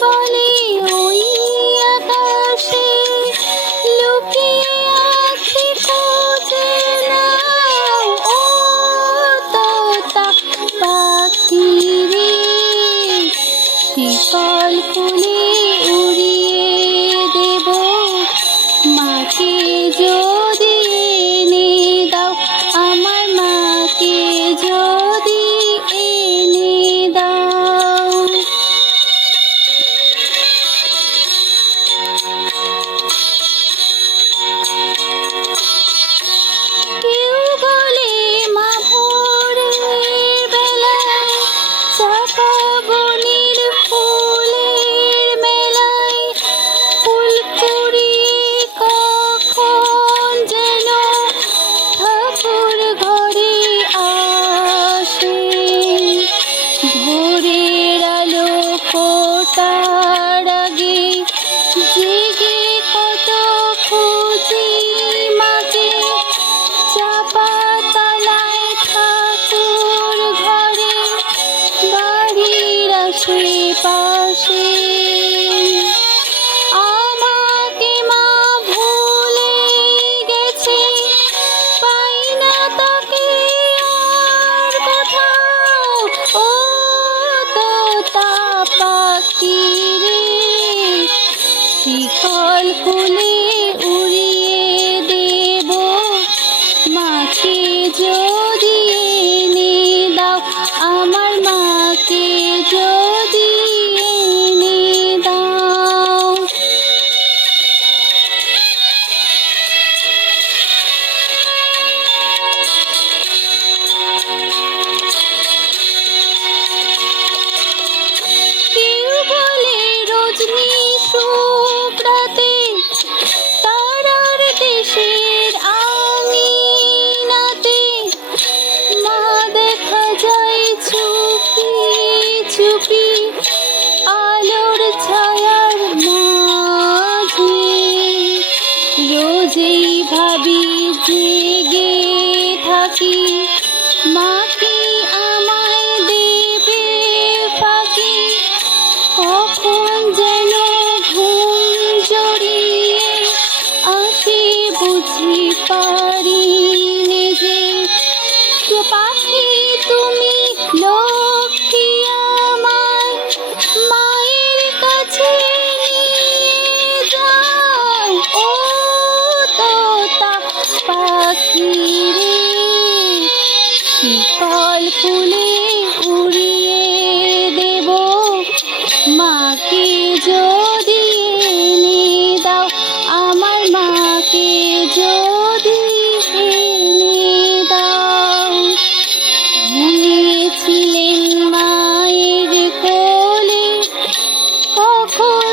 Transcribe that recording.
বলে ওই আকাশে লুকিয়ে আছে খুঁজে নাও ও তোতা পাখি রে শিকল খুলে উড়িয়ে দেব মাকে যদি এনে দাও আমার মাকে যদি এনে দাও। কেউ বলে মা ভোরের বেলায় চাপা বনের ফুলের মেলায় ফুল কুড়িয়ে কখন যেন ঠাকুর ঘরে আসে ভোরের আলো ফোটার আগে জেগে কত খুঁজি মাকে চাপা তলায় ঠাকুর ঘরে বাড়ির আশেপাশে আমাকে মা ভুলে গেছে পাই না তাকে আর কোথাও ও তোতা পাখি রে শিকল খুলে উড়িয়ে দেব মাকে যদি এনে দাও আমার মাকে যদি এনে দাও। কেউ বলে রজনী শুভ্রাতে তারার দেশের আঙিনাতে মা দেখা যায় চুপি চুপি আলোর ছায়ার মাঝে রোজেই ভাবি জেগে থাকি মা কি আমায় দেবে ফাঁকি কখন যেন ঘুম জড়িয়ে আসে বুঝি পারি নে যে পাখি তুমি লক্ষ্মী আমায় মায়ের কাছে নিয়ে যাও ও তোতা পাখি রে শিকল খুলে উড়িয়ে দেব মাকে যদি এনে দাও আমার মাকে যদি এনে দাও। ঘুমিয়েছিলেন মায়ের কোলে কখন